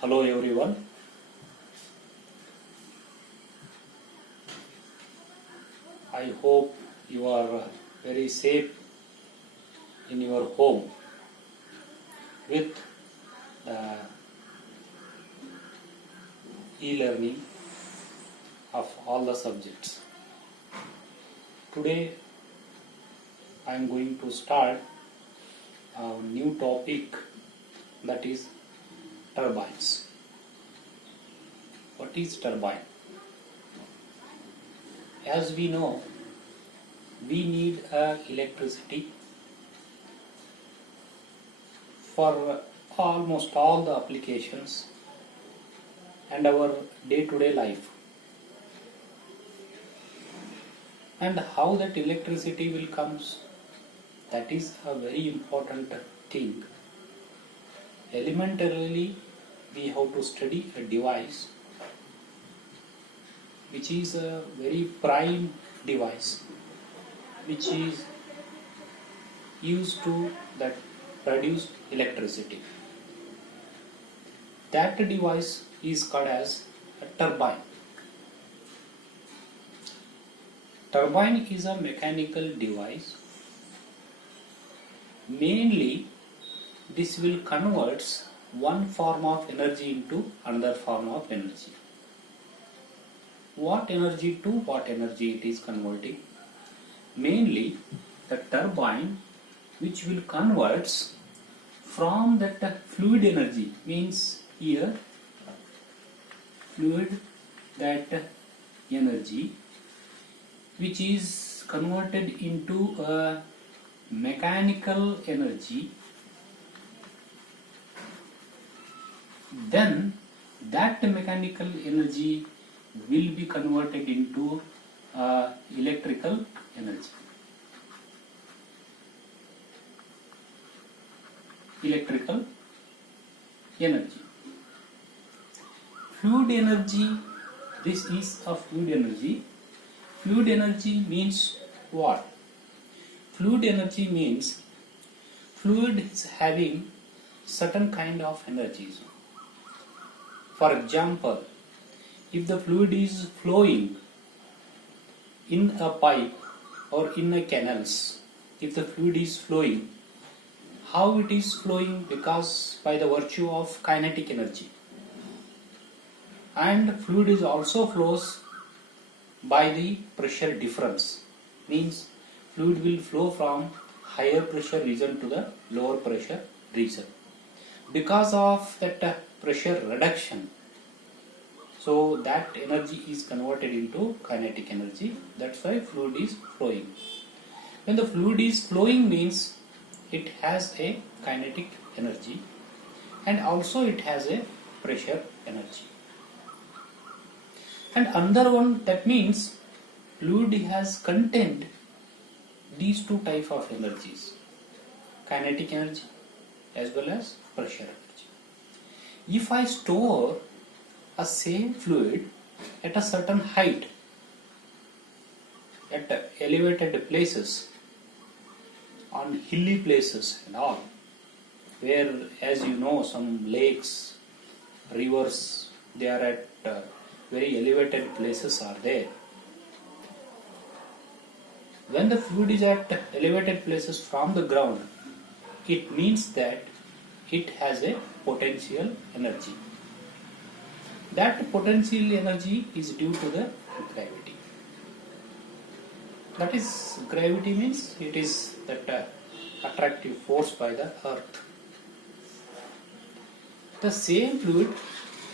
Hello everyone. I hope you are very safe in your home with the e-learning of all the subjects. Today I am going to start a new topic, that is turbines. What is turbine? As we know, we need electricity for almost all the applications and our day-to-day life. And how that electricity will comes, that is a very important thing. Elementarily, we have to study a device which is a very prime device, which is used to that produce electricity. That device is called as a turbine. Turbine is a mechanical device. Mainly, this will convert one form of energy into another form of energy. What energy to what energy it is converting? Mainly, the turbine which will convert from that fluid energy, means here fluid, that energy which is converted into a mechanical energy, then that mechanical energy will be converted into electrical energy. Electrical energy. Fluid energy, this is a fluid energy. Fluid energy means what? Fluid energy means fluid is having certain kind of energies. For example, if the fluid is flowing in a pipe or in a canals, if the fluid is flowing, how it is flowing? Because by the virtue of kinetic energy. And fluid is also flows by the pressure difference, means fluid will flow from higher pressure region to the lower pressure region. Because of that pressure reduction, so that energy is converted into kinetic energy. That's why fluid is flowing. When the fluid is flowing means it has a kinetic energy and also it has a pressure energy. And another one, that means fluid has contained these two types of energies, kinetic energy as well as pressure energy. If I store a same fluid at a certain height, at elevated places, on hilly places and all, where, as you know, some lakes, rivers, they are at very elevated places are there. When the fluid is at elevated places from the ground, it means that it has a potential energy. That potential energy is due to the gravity. That is, gravity means it is that attractive force by the earth. The same fluid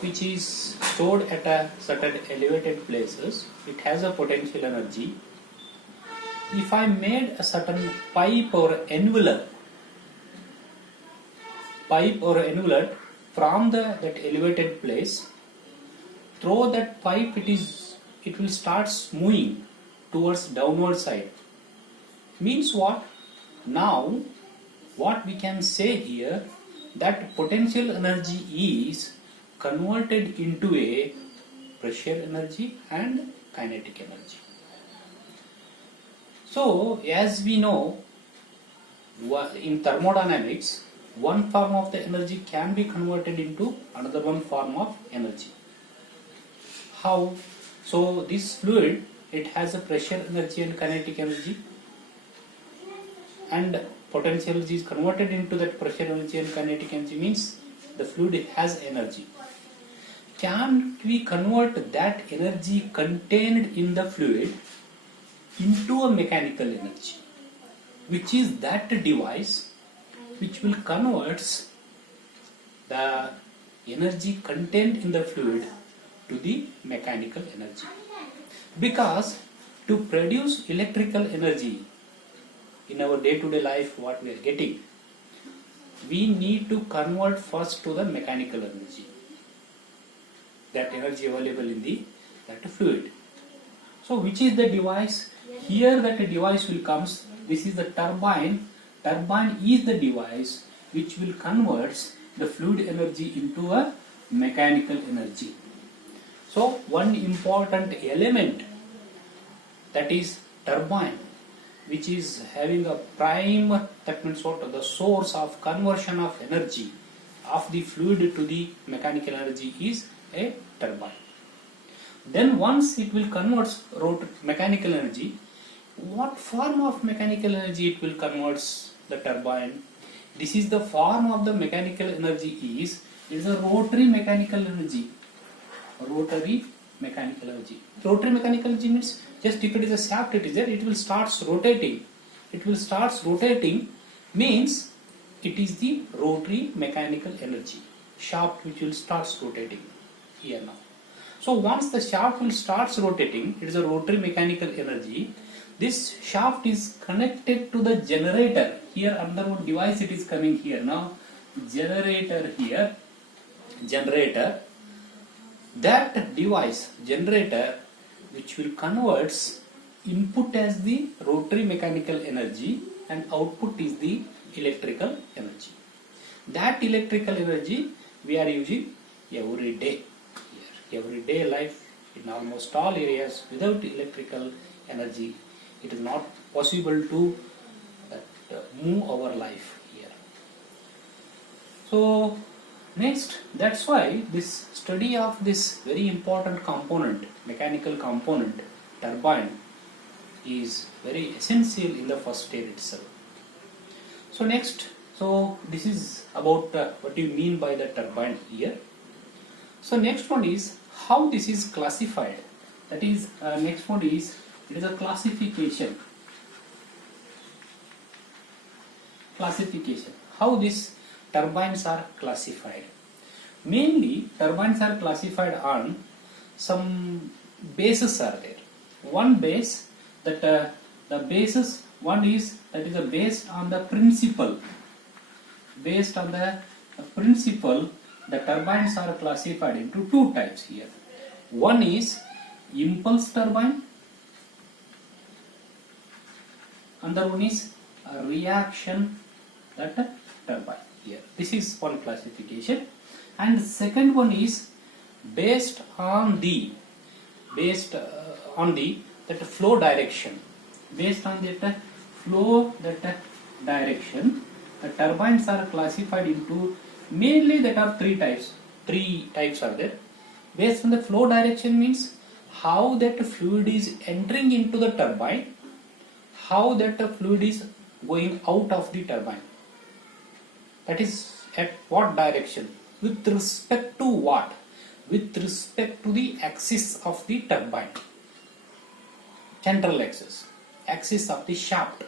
which is stored at a certain elevated places, it has a potential energy. If I made a certain pipe or envelope from that elevated place, through that pipe it will start moving towards downward side. Means what? Now what we can say here, that potential energy is converted into a pressure energy and kinetic energy. So as we know, in thermodynamics, one form of the energy can be converted into another one form of energy. How? So this fluid, it has a pressure energy and kinetic energy, and potential energy is converted into that pressure energy and kinetic energy, means the fluid has energy. Can we convert that energy contained in the fluid into a mechanical energy, which is that device which will convert the energy contained in the fluid to the mechanical energy? Because to produce electrical energy in our day-to-day life, what we are getting, we need to convert first to the mechanical energy, that energy available in that fluid. So which is the device? Here that device will comes. This is the turbine. Turbine is the device which will convert the fluid energy into a mechanical energy. So one important element, that is turbine, which is having a prime, that means what, the source of conversion of energy of the fluid to the mechanical energy, is a turbine. Then once it will convert mechanical energy, what form of mechanical energy it will convert the turbine? This is the form of the mechanical energy is a rotary mechanical energy. Rotary mechanical energy. Rotary mechanical energy means, just if it is a shaft, it is there, it will starts rotating. It will starts rotating means it is the rotary mechanical energy. Shaft which will starts rotating here now. So once the shaft will starts rotating, it is a rotary mechanical energy. This shaft is connected to the generator. Here under one device it is coming here now. Generator here. Generator. That device, generator, which will converts input as the rotary mechanical energy and output is the electrical energy. That electrical energy we are using every day. Everyday life, in almost all areas, without electrical energy, it is not possible to move our life here. So next, that's why this study of this very important component, mechanical component, turbine, is very essential in the first year itself. So next, so this is about what you mean by the turbine here. So next one is how this is classified. That is, next one is, it is a classification. Classification. How these turbines are classified. Mainly, turbines are classified on some bases are there. One base, that the basis, one is, that is based on the principle. Based on the principle, the turbines are classified into two types here. One is impulse turbine, another one is a reaction turbine here. This is one classification. And the second one is based on the that flow direction. Based on that flow direction, the turbines are classified into, mainly that are three types. Three types are there. Based on the flow direction means how that fluid is entering into the turbine, how that fluid is going out of the turbine. That is at what direction? With respect to what? With respect to the axis of the turbine. Central axis. Axis of the shaft.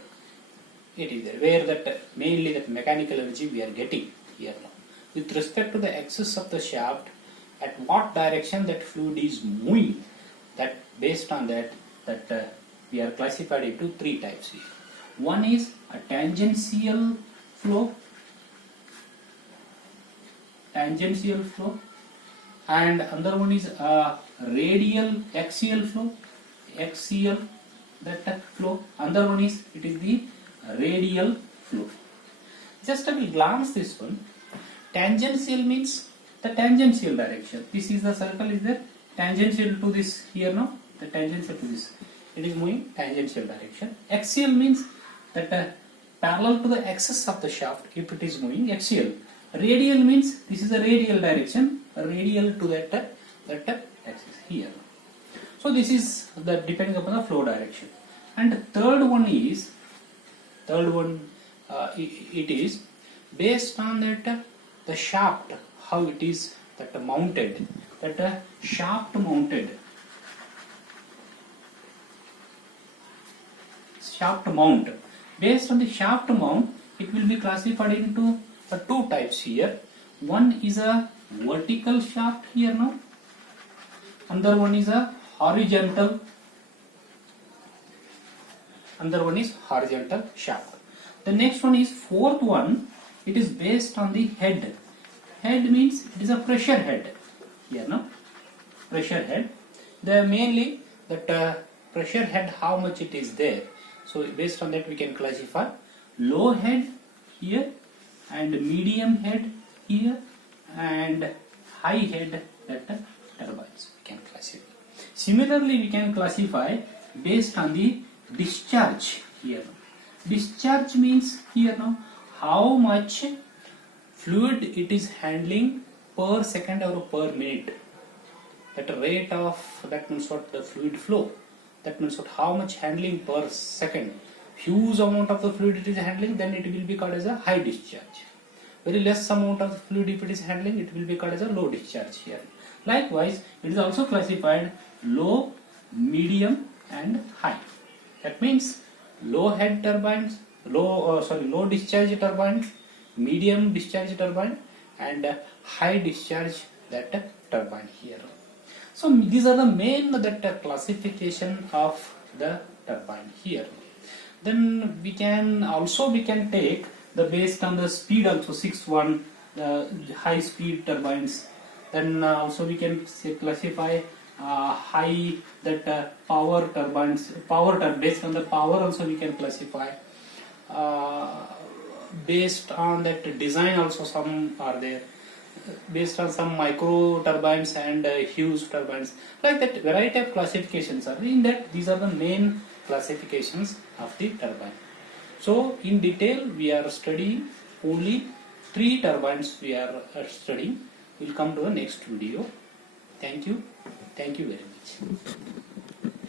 It is there. Where that mainly that mechanical energy we are getting here now. With respect to the axis of the shaft, at what direction that fluid is moving, that based on that we are classified into three types here. One is a tangential flow, and another one is a radial axial flow, flow. Another one is, it is the radial flow. Just a glance this one. Tangential means the tangential direction. This is the circle is there, tangential to this here now, the tangential to this. It is moving tangential direction. Axial means that parallel to the axis of the shaft if it is moving axial. Radial means this is a radial direction, radial to that axis here. So this is the depending upon the flow direction. And third one it is based on that the shaft, how it is that mounted, that shaft mounted. Shaft mount. Based on the shaft mount, it will be classified into two types here. One is a vertical shaft here now. Another one is a horizontal. Another one is horizontal shaft. The next one is fourth one. It is based on the head. Head means it is a pressure head here now. Pressure head. The mainly that pressure head, how much it is there. So based on that we can classify low head here and medium head here and high head that turbines we can classify. Similarly we can classify based on the discharge here. Discharge means here now how much fluid it is handling per second or per minute. That rate of, that means what, the fluid flow. That means what, how much handling per second. Huge amount of the fluid it is handling, then it will be called as a high discharge. Very less amount of the fluid if it is handling, it will be called as a low discharge here. Likewise, it is also classified low, medium and high. That means low head turbines, low discharge turbines, medium discharge turbine and high discharge that turbine here. So these are the main classification of the turbine here. Then we can take the based on the speed also 6-1 high speed turbines. Then also we can classify high power turbines. Based on the power also we can classify. Based on that design also some are there. Based on some micro turbines and huge turbines, like that variety of classifications are in that. These are the main classifications of the turbine. So in detail we are studying only 3 turbines we are studying. We'll come to the next video. Thank you very much.